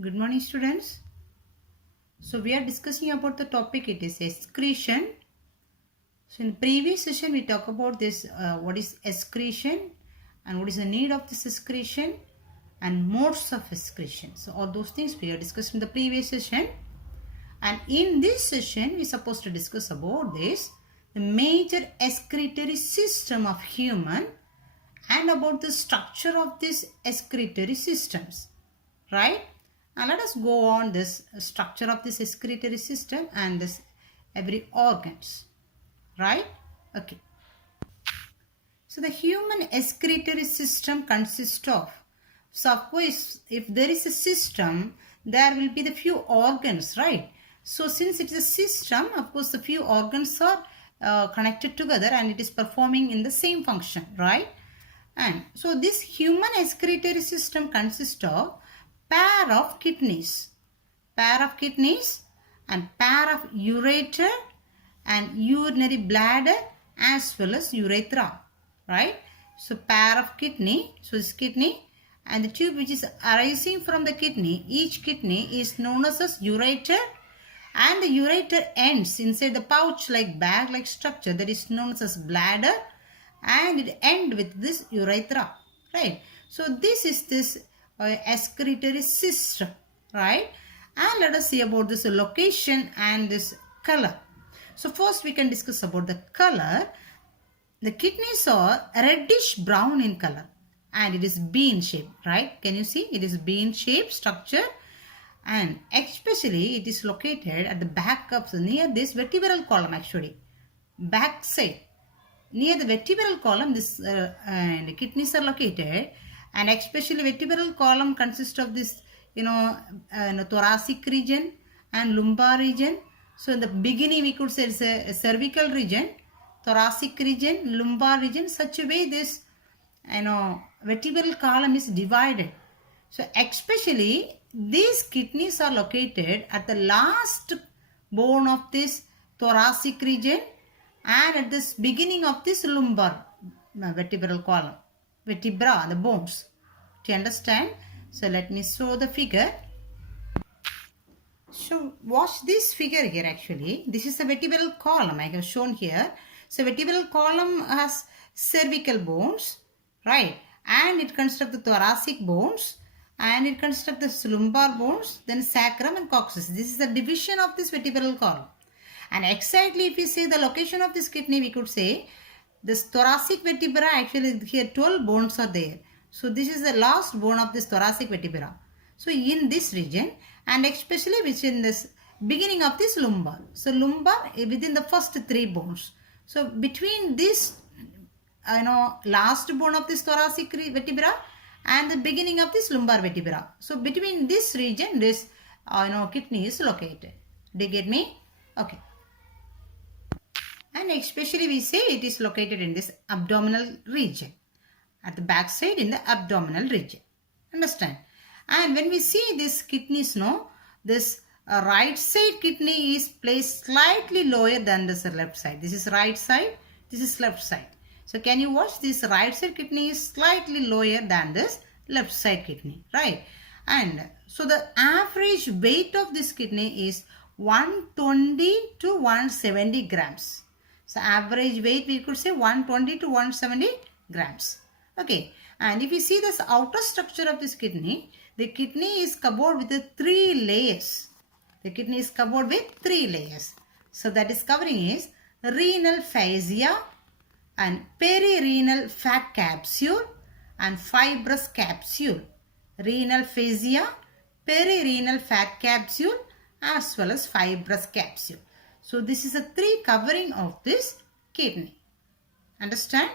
Good morning, students. So we are discussing about the topic, it is excretion. So in previous session we talked about this what is excretion and what is the need of this excretion and modes of excretion. So all those things we are discussed in the previous session, and in this session we are supposed to discuss about this the major excretory system of human and about the structure of these excretory systems, right? And let us go on this structure of this excretory system and this every organs, right? Okay. So the human excretory system consists of, suppose if there is a system, there will be the few organs, right? So since it is a system, of course the few organs are connected together and it is performing in the same function, right? And so this human excretory system consists of pair of kidneys and pair of ureter and urinary bladder as well as urethra, right? So pair of kidney, so this kidney and the tube which is arising from the kidney, each kidney is known as ureter, and the ureter ends inside the pouch like bag like structure that is known as bladder, and it ends with this urethra, right? So this is this excretory system, right? And let us see about this location and this color. So first we can discuss about the color. The kidneys are reddish brown in color and it is bean shaped, right? Can you see? It is bean shaped structure, and especially it is located at the back of near this vertebral column, actually back side near the vertebral column. This and kidneys are located, and especially vertebral column consists of this thoracic region and lumbar region. So in the beginning we could say it's a cervical region, thoracic region, lumbar region. Such a way this vertebral column is divided. So especially these kidneys are located at the last bone of this thoracic region and at this beginning of this lumbar vertebral column, vertebra, the bones. Do you understand? So let me show the figure. So watch this figure here actually. This is the vertebral column I have shown here. So vertebral column has cervical bones, right? And it consists of the thoracic bones and it consists of the lumbar bones, then sacrum and coccyx. This is the division of this vertebral column. And exactly if we say the location of this kidney, we could say this thoracic vertebra, actually here 12 bones are there. So this is the last bone of this thoracic vertebra. So in this region, and especially which in this beginning of this lumbar. So lumbar within the first 3 bones. So between this last bone of this thoracic vertebra and the beginning of this lumbar vertebra. So between this region, this kidney is located. Do you get me? Okay. And especially we say it is located in this abdominal region, at the back side in the abdominal region. Understand? And when we see this kidneys, this right side kidney is placed slightly lower than this left side. This is right side, this is left side. So can you watch, this right side kidney is slightly lower than this left side kidney, right? And so the average weight of this kidney is 120 to 170 grams. So average weight we could say 120 to 170 grams. Okay. And if you see this outer structure of this kidney, the kidney is covered with the 3 layers. The kidney is covered with 3 layers. So that is covering is renal fascia and perirenal fat capsule and fibrous capsule. Renal fascia, perirenal fat capsule as well as fibrous capsule. So this is a 3 covering of this kidney. Understand?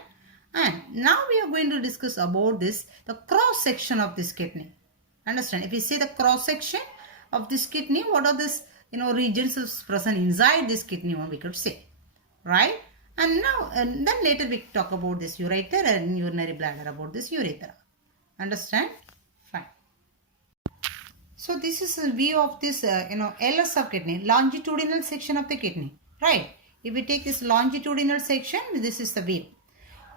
And now we are going to discuss about this, the cross section of this kidney. Understand? If we say the cross section of this kidney, what are this regions present inside this kidney, we could say, right? And now and then later we talk about this ureter and urinary bladder, about this urethra. Understand? Fine. So this is a view of this LS of kidney, longitudinal section of the kidney, right? If we take this longitudinal section, this is the view.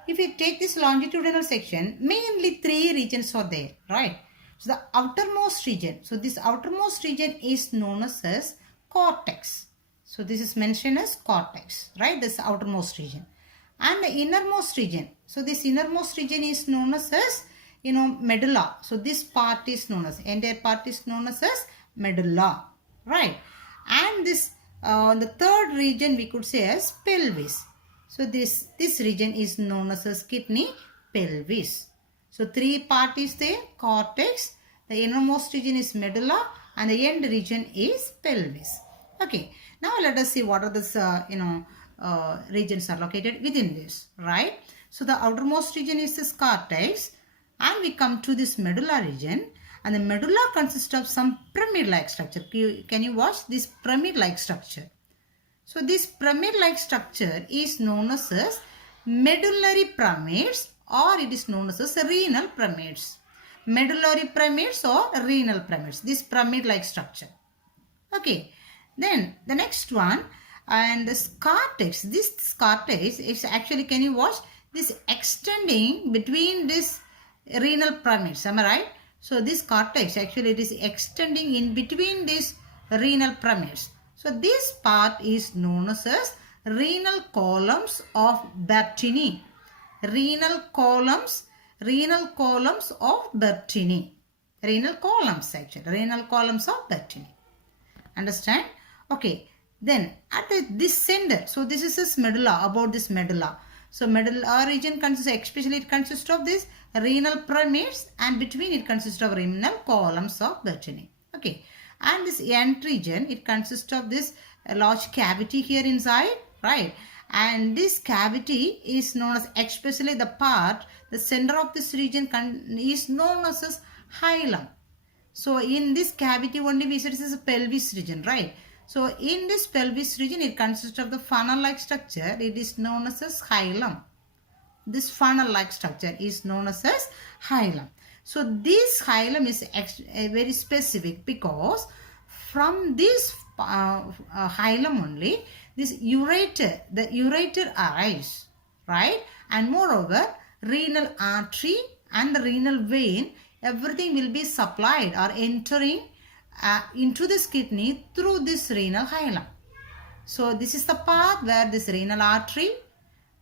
If we take this longitudinal section, mainly 3 regions are there, right? So the outermost region, so this outermost region is known as cortex. So this is mentioned as cortex, right? This outermost region. And the innermost region, so this innermost region is known as medulla. So this part is known as, entire part is known as medulla, right? And this the third region we could say as pelvis. So this region is known as kidney pelvis. So three part is there: cortex, the innermost region is medulla, and the end region is pelvis. Okay, now let us see what are the regions are located within this, right? So the outermost region is this cortex, and we come to this medulla region, and the medulla consists of some pyramid-like structure. Can you watch this pyramid-like structure? So this pyramid-like structure is known as medullary pyramids, or it is known as renal pyramids. Medullary pyramids or renal pyramids, this pyramid-like structure. Okay, then the next one, and this cortex. This cortex is actually, can you watch, this extending between this renal pyramids, am I right? So this cortex actually, it is extending in between these renal pyramids. So this part is known as renal columns of Bertini. Renal columns of Bertini. Renal columns actually, renal columns of Bertini. Understand? Okay. Then at this center, so this is this medulla, about this medulla. So medulla region consists, especially it consists of this renal pyramids, and between it consists of renal columns of Bertini. Okay. And this end region, it consists of this large cavity here inside, right? And this cavity is known as, especially the part, the center of this region is known as hilum. So in this cavity only we said this is a pelvis region, right? So in this pelvis region, it consists of the funnel-like structure. It is known as hilum. This funnel-like structure is known as hilum. So this hilum is very specific, because from this hilum only, this ureter, the ureter arrives, right? And moreover, renal artery and the renal vein, everything will be supplied or entering into this kidney through this renal hilum. So this is the path where this renal artery,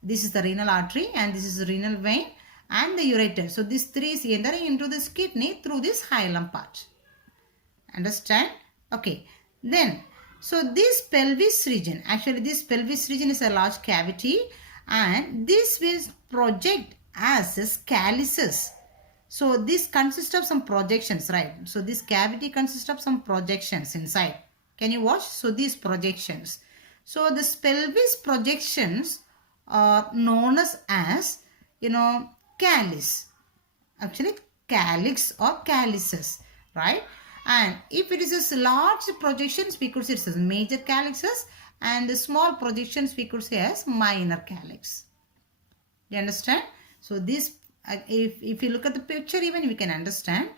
this is the renal artery, and this is the renal vein and the ureter. So these three is entering into this kidney through this hilum part. Understand? Okay. Then, so this pelvis region, actually this pelvis region is a large cavity, and this will project as calyces. So this consists of some projections, right? So this cavity consists of some projections inside. Can you watch? So these projections. So this pelvis projections are known as calyx. Actually calyx or calyces, right? And if it is a large projections, we could say it as major calyxes, and the small projections we could say as minor calyx. You understand? So this, if you look at the picture, even we can understand.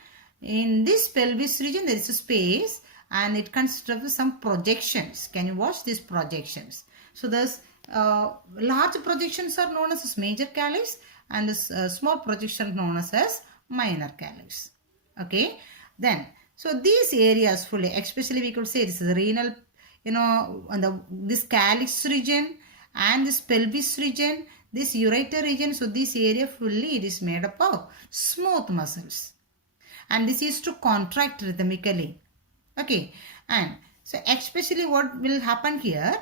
In this pelvis region, there is a space, and it consists of some projections. Can you watch these projections? So those large projections are known as major calyx, and this small projection known as minor calyx. Okay. Then, so these areas fully, especially we could say this is renal, this calyx region and this pelvis region, this ureter region. So this area fully, it is made up of smooth muscles, and this is to contract rhythmically. Okay. And so especially what will happen here,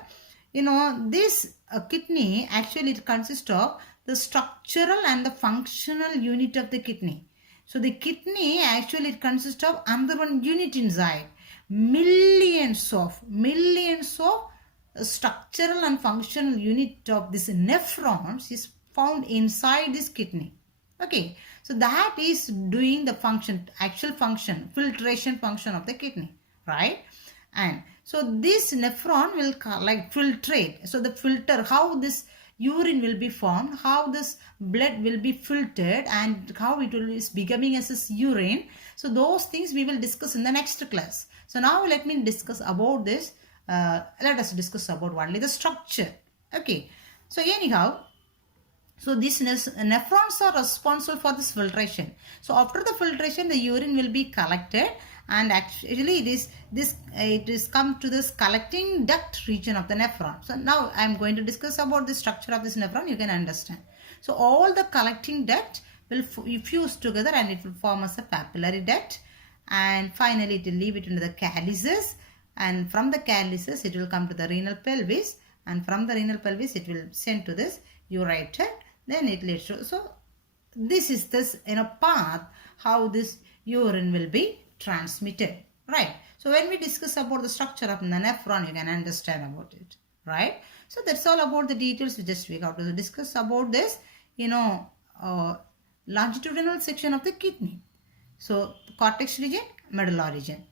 this kidney actually, it consists of the structural and the functional unit of the kidney. So the kidney actually, it consists of another one unit inside. Millions of structural and functional unit of this nephrons is found inside this kidney. Okay. So that is doing the function, actual function, filtration function of the kidney, right? And so this nephron will filtrate. So the filter, how this urine will be formed, how this blood will be filtered, and how it will be becoming as this urine. So those things we will discuss in the next class. So now let me discuss about this. Let us discuss about only the structure. Okay. So anyhow, So these nephrons are responsible for this filtration. So after the filtration, the urine will be collected, and actually it is come to this collecting duct region of the nephron. So now I am going to discuss about the structure of this nephron. You can understand. So all the collecting duct will fuse together and it will form as a papillary duct, and finally it will leave it into the calyces, and from the calyces it will come to the renal pelvis, and from the renal pelvis it will send to this ureter, then it leads to. So this is this path how this urine will be transmitted, right? So when we discuss about the structure of the nephron, you can understand about it, right? So that's all about the details. We just have to discuss about this longitudinal section of the kidney. So cortex region, medulla region.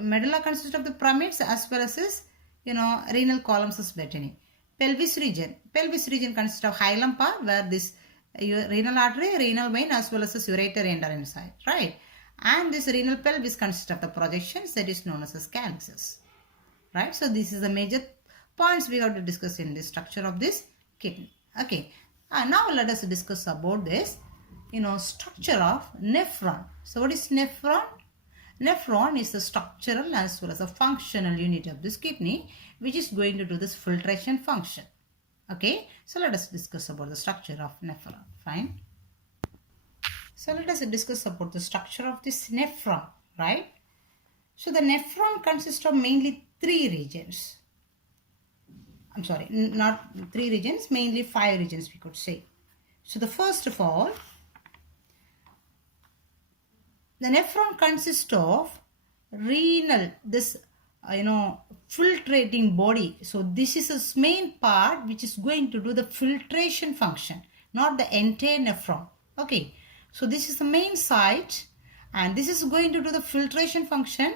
Medulla consists of the pyramids as well as this, renal columns as Bethany. Pelvis region consists of hilum part where this renal artery, renal vein as well as this ureter enter inside, right? And this renal pelvis consists of the projections that is known as calyces, right? So this is the major points we have to discuss in the structure of this kidney. Okay, now let us discuss about this, structure of nephron. So what is nephron? Nephron is the structural as well as a functional unit of this kidney, which is going to do this filtration function. Okay, so let us discuss about the structure of nephron. Fine. So let us discuss about the structure of this nephron, right? So the nephron consists of mainly three regions. I'm sorry, not three regions, mainly 5 regions we could say. So the first of all, the nephron consists of renal, this filtrating body. So this is a main part which is going to do the filtration function, not the entire nephron. Okay, so this is the main site, and this is going to do the filtration function,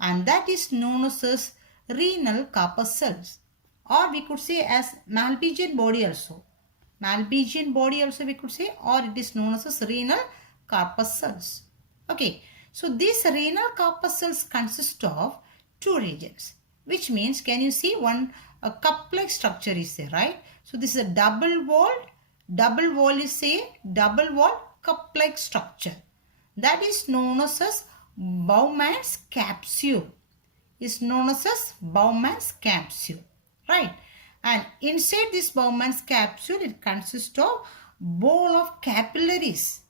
and that is known as renal corpuscles, or we could say as Malpighian body also. Malpighian body also we could say, or it is known as renal corpuscles. Okay, so these renal corpuscles consist of 2 regions, which means, can you see a cup-like structure is there, right? So this is a double wall is a double wall cup-like structure. That is known as Bowman's capsule. Is known as Bowman's capsule, right? And inside this Bowman's capsule, it consists of ball of capillaries.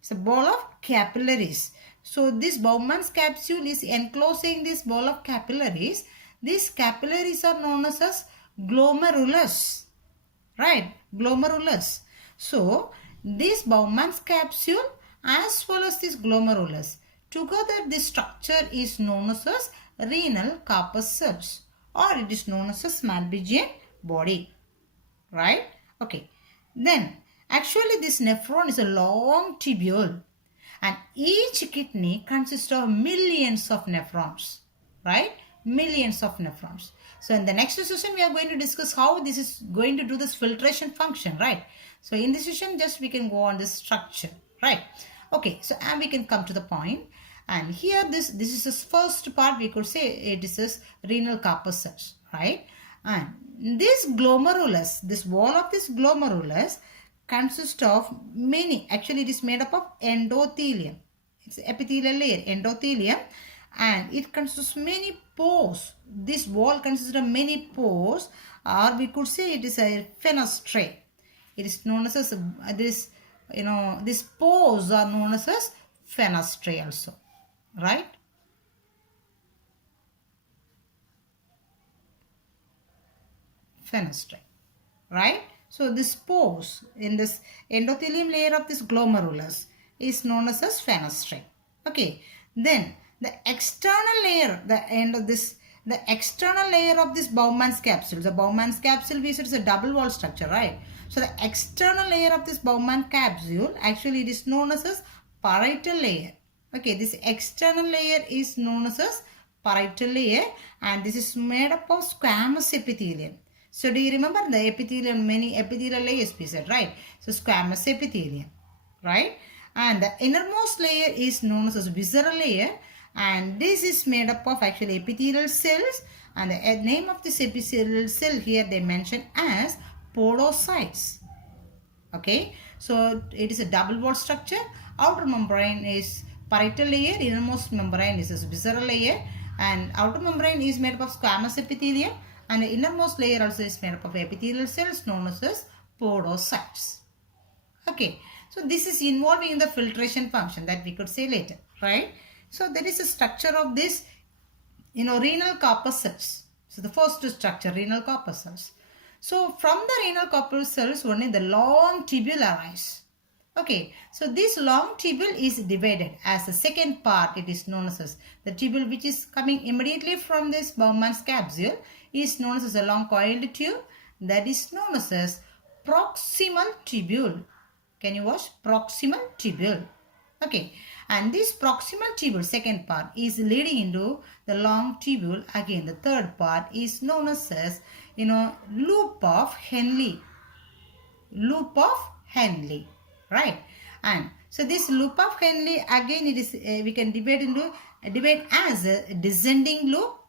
It's a ball of capillaries. So this Bowman's capsule is enclosing this ball of capillaries. These capillaries are known as glomerulus, right? Glomerulus. So this Bowman's capsule as well as this glomerulus, together this structure is known as renal corpuscles, or it is known as Malpighian body, right? Okay, then actually this nephron is a long tubule, and each kidney consists of millions of nephrons, right? Millions of nephrons. So in the next session we are going to discuss how this is going to do this filtration function, right? So in this session just we can go on this structure, right? Okay, so and we can come to the point, and here this is the first part, we could say it is this renal corpuscles, right? And this glomerulus, this wall of this glomerulus consists of many, actually it is made up of endothelium. It's epithelial layer, endothelium, and it consists of many pores. This wall consists of many pores, or we could say it is a fenestrae. It is known as this, these pores are known as fenestrae also, right? Fenestrae, right? So this pores in this endothelium layer of this glomerulus is known as fenestrae. Okay, then the external layer, the external layer of this Bowman's capsule. The Bowman's capsule, we said, is a double wall structure, right? So the external layer of this Bowman capsule, actually it is known as parietal layer. Okay, this external layer is known as parietal layer, and this is made up of squamous epithelium. So do you remember the epithelium, many epithelial layers we said, right? So squamous epithelium, right? And the innermost layer is known as visceral layer, and this is made up of actually epithelial cells, and the name of this epithelial cell here they mention as podocytes. Okay, so it is a double wall structure. Outer membrane is parietal layer, innermost membrane is a visceral layer, and outer membrane is made up of squamous epithelium, and the innermost layer also is made up of epithelial cells known as podocytes. Okay, so this is involving in the filtration function that we could say later, right? So there is a structure of this, renal corpuscles. So the first structure, renal corpuscles. So from the renal corpuscles, only the long tubule arise. Okay, so this long tubule is divided as the second part. It is known as the tubule which is coming immediately from this Bowman's capsule is known as a long coiled tube, that is known as proximal tubule. Can you watch? Proximal tubule. Okay, and this proximal tubule, second part, is leading into the long tubule. Again, the third part is known as loop of Henle. Loop of Henle, right? And so this loop of Henle, again, it is we can divide as a descending loop,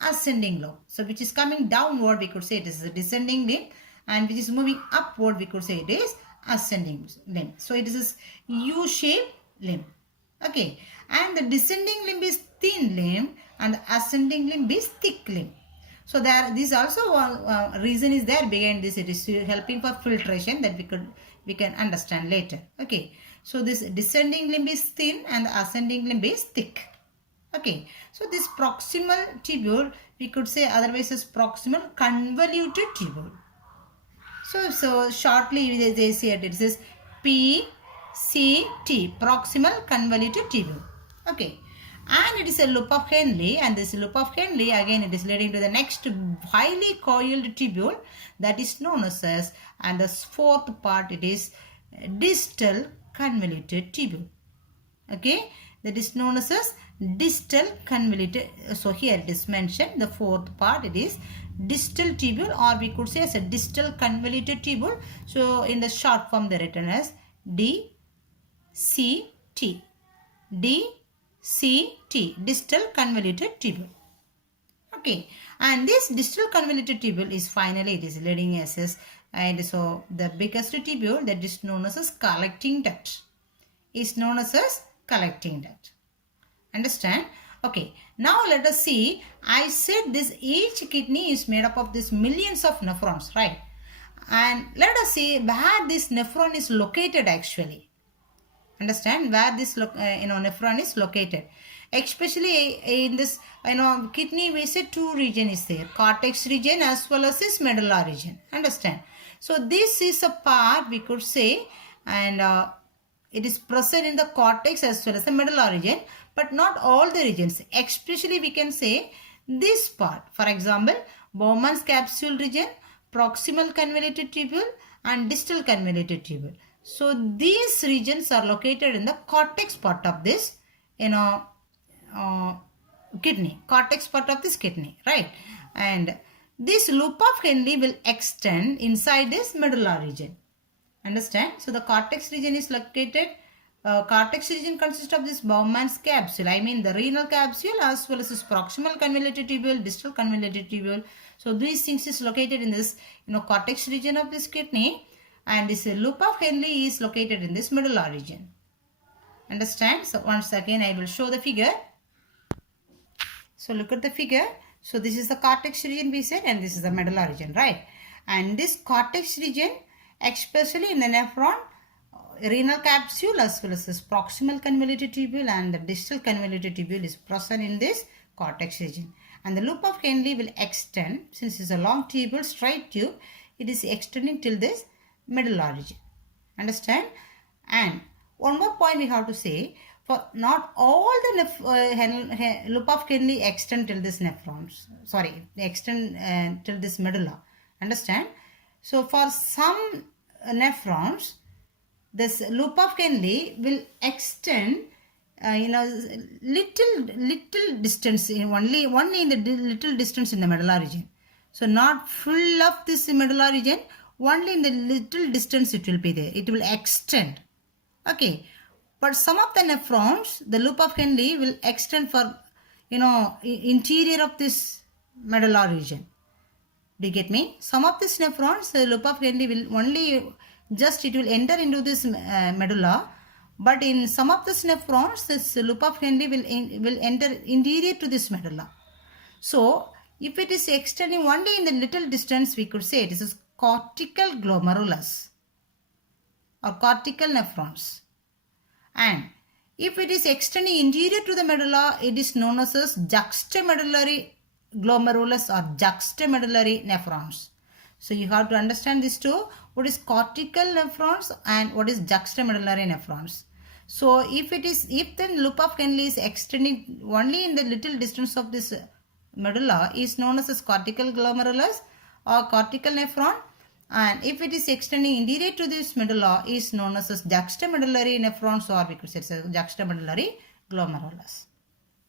ascending loop. So which is coming downward, we could say it is a descending limb, and which is moving upward, we could say it is ascending limb. So it is a U-shaped limb. Okay, and the descending limb is thin limb and the ascending limb is thick limb. So there, this also one reason is there behind this. It is helping for filtration that we can understand later. Okay, so this descending limb is thin and the ascending limb is thick. Okay, so this proximal tubule, we could say otherwise as proximal convoluted tubule. So shortly they say it says PCT, proximal convoluted tubule. Okay, and it is a loop of Henle, and this loop of Henle again it is leading to the next highly coiled tubule that is known as, and the fourth part it is distal convoluted tubule. Okay, that is known as distal convoluted. So here it is mentioned, the fourth part it is distal tubule, or we could say as a distal convoluted tubule. So in the short form they written as DCT. DCT, distal convoluted tubule. Okay, and this distal convoluted tubule is finally it is leading as and so the biggest tubule that is known as collecting duct is known as collecting duct. Understand? Okay, now let us see. I said this each kidney is made up of these millions of nephrons, right? And let us see where this nephron is located actually. Understand where this nephron is located. Especially in this kidney, we say two region is there, cortex region as well as this medulla region. Understand? So this is a part we could say, and it is present in the cortex as well as the medulla region, but not all the regions. Especially we can say this part. For example, Bowman's capsule region, proximal convoluted tubule and distal convoluted tubule. So these regions are located in the cortex part of this kidney. Cortex part of this kidney, right? And this loop of Henle will extend inside this medulla region. Understand? So the cortex region is located. Cortex region consists of this Bowman's capsule. I mean the renal capsule as well as this proximal convoluted tubule, distal convoluted tubule. So these things is located in this cortex region of this kidney, and this loop of Henle is located in this medulla region. Understand? So once again I will show the figure. So look at the figure. So this is the cortex region we said, and this is the medulla region, right? And this cortex region, especially in the nephron, renal capsule as well as this proximal convoluted tubule and the distal convoluted tubule is present in this cortex region. And the loop of Henle will extend, since it's a long tubule, straight tube, it is extending till this medulla region. Understand? And one more point we have to say, for not all the loop of Henle extend till this nephrons. Sorry, they extend till this medulla. Understand? So for some nephrons, this loop of Henle will extend little distance, only in the little distance in the medulla region. So not full of this medulla region, only in the little distance it will be there. It will extend. Okay. But some of the nephrons, the loop of Henle will extend for, interior of this medulla region. Do you get me? Some of these nephrons, the loop of Henle will only just it will enter into this medulla. But in some of the nephrons, this loop of Henle will enter interior to this medulla. So, if it is extending only in the little distance, we could say it is cortical glomerulus or cortical nephrons. And if it is extending interior to the medulla, it is known as juxtamedullary glomerulus or juxtamedullary nephrons. So you have to understand this too. What is cortical nephrons and what is juxtamedullary nephrons. So if the loop of Henle is extending only in the little distance of this medulla, is known as cortical glomerulus or cortical nephron, and if it is extending interior to this medulla, is known as juxtamedullary nephrons, or we could say it's a juxtamedullary glomerulus.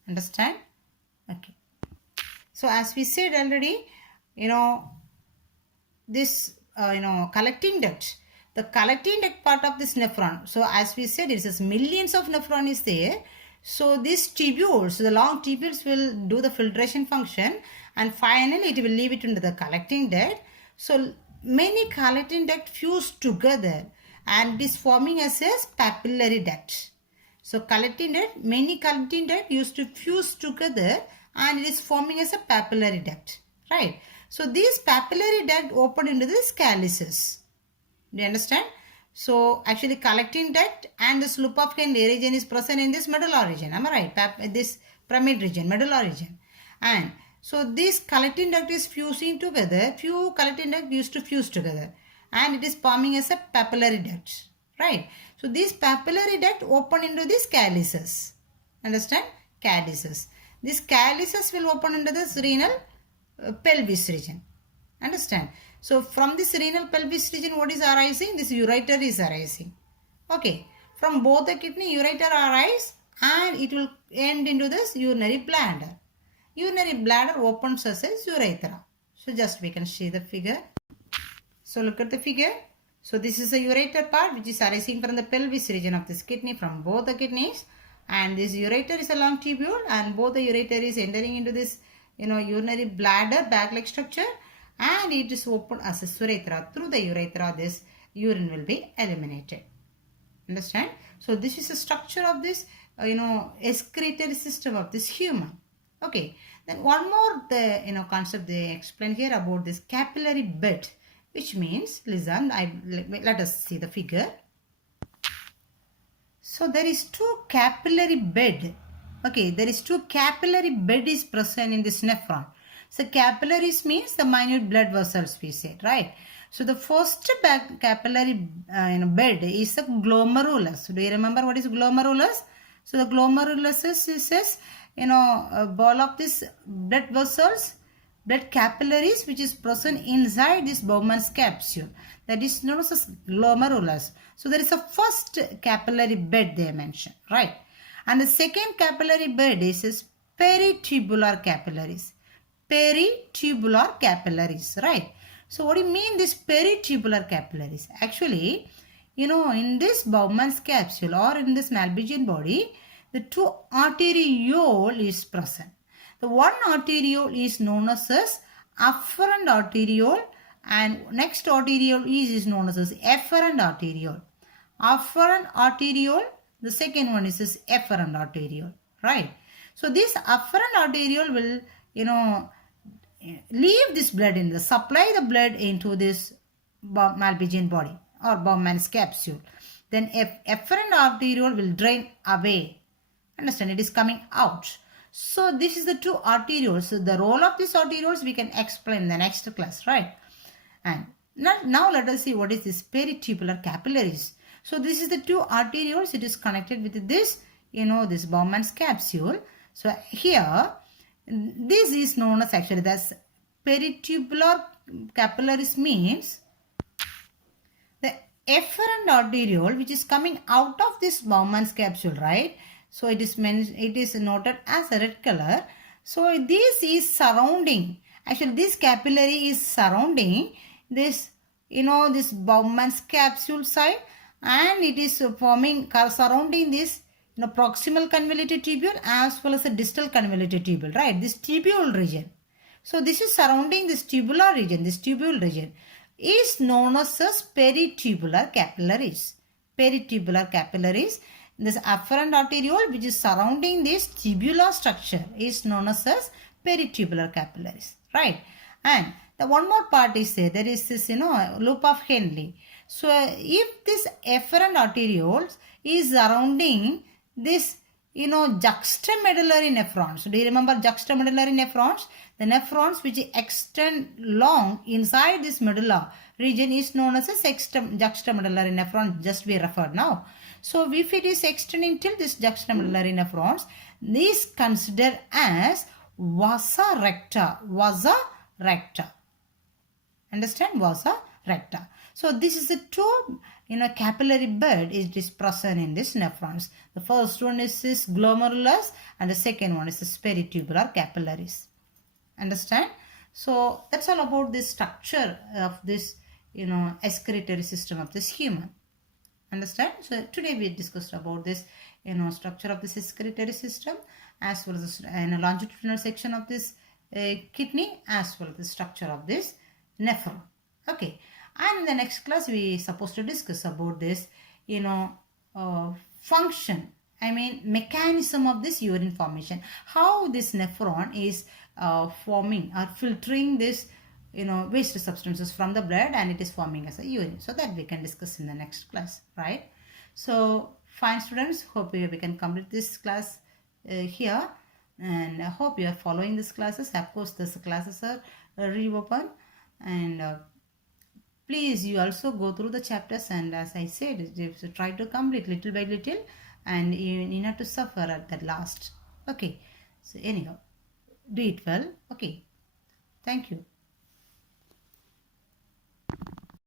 Understand? Okay. So as we said already, this collecting duct, the collecting duct part of this nephron. So as we said, it says millions of nephron is there. So these tubules, the long tubules will do the filtration function, and finally it will leave it into the collecting duct. So many collecting duct fuse together and it is forming as a papillary duct. So collecting duct, many collecting duct used to fuse together and it is forming as a papillary duct, right? So these papillary duct open into the calyces. Do you understand? So actually collecting duct and this loop of Henle region is present in this medulla region. Am I right? This pyramid region, medulla region. And so this collecting duct is fusing together. Few collecting duct used to fuse together. And it is forming as a papillary duct. Right? So these papillary duct open into these calyces. Understand? Calyces. These calyces will open into this renal pelvis region. Understand? So from this renal pelvis region, what is arising? This ureter is arising. Okay. From both the kidney, ureter arise and it will end into this urinary bladder. Urinary bladder opens as a urethra. So just we can see the figure. So look at the figure. So this is the ureter part which is arising from the pelvis region of this kidney, from both the kidneys. And this ureter is a long tubule and both the ureter is entering into this urinary bladder bag-like structure. And it is open as a urethra. Through the urethra, this urine will be eliminated. Understand? So this is the structure of this, excretory system of this human. Okay. Then one more, concept they explain here about this capillary bed, which means, listen, let us see the figure. So there is two capillary bed. Okay, there is two capillary bed is present in this nephron. So capillaries means the minute blood vessels, we said, right? So the first capillary bed is the glomerulus. So do you remember what is glomerulus? So the glomerulus is a ball of this blood vessels, blood capillaries, which is present inside this Bowman's capsule. That is known as glomerulus. So there is a first capillary bed they mentioned, right? And the second capillary bed is peritubular capillaries. Peritubular capillaries, right? So what do you mean this peritubular capillaries? Actually, in this Bowman's capsule or in this Malpighian body, the two arteriole is present. The one arteriole is known as afferent arteriole and next arteriole is known as efferent arteriole. Afferent arteriole, the second one is efferent arteriole, right? So this afferent arteriole will, leave this blood in supply the blood into this Malpighian body or Bowman's capsule. Then efferent arteriole will drain away. Understand? It is coming out. So this is the two arterioles. So the role of these arterioles we can explain in the next class, right? And now let us see what is this peritubular capillaries. So this is the two arterioles. It is connected with this, this Bowman's capsule. So here, this is known as actually this peritubular capillaries means the efferent arteriole which is coming out of this Bowman's capsule, right? So it is noted as a red color. So this is surrounding, actually this capillary is surrounding this, this Bowman's capsule side, and it is surrounding this proximal convoluted tubule as well as a distal convoluted tubule, right? This tubule region. So this is surrounding this tubular region, this tubule region. is known as peritubular capillaries. Peritubular capillaries. This afferent arteriole which is surrounding this tubular structure is known as peritubular capillaries. Right. And the one more part is there is this loop of Henle. So if this afferent arterioles is surrounding this juxtamedullary nephrons. Do you remember juxtamedullary nephrons? The nephrons which extend long inside this medulla region is known as a juxtamedullary nephron, just we referred now. So if it is extending till this juxtamedullary nephrons, this is considered as vasa recta. Vasa recta. Understand? Vasa recta. So this is the two capillary bed is present in this nephrons. The first one is this glomerulus and the second one is the peritubular capillaries. Understand? So that's all about this structure of this excretory system of this human. Understand? So today we discussed about this structure of this excretory system as well as the longitudinal section of this kidney as well as the structure of this nephron. Okay. And in the next class, we are supposed to discuss about this, function, mechanism of this urine formation. How this nephron is forming or filtering this, waste substances from the blood and it is forming as a urine. So that we can discuss in the next class, right? So, fine students, hope we can complete this class here. And I hope you are following these classes. Of course, these classes are reopened and please, you also go through the chapters and as I said, you try to complete little by little and you need not to suffer at the last. Okay. So anyhow, do it well. Okay. Thank you.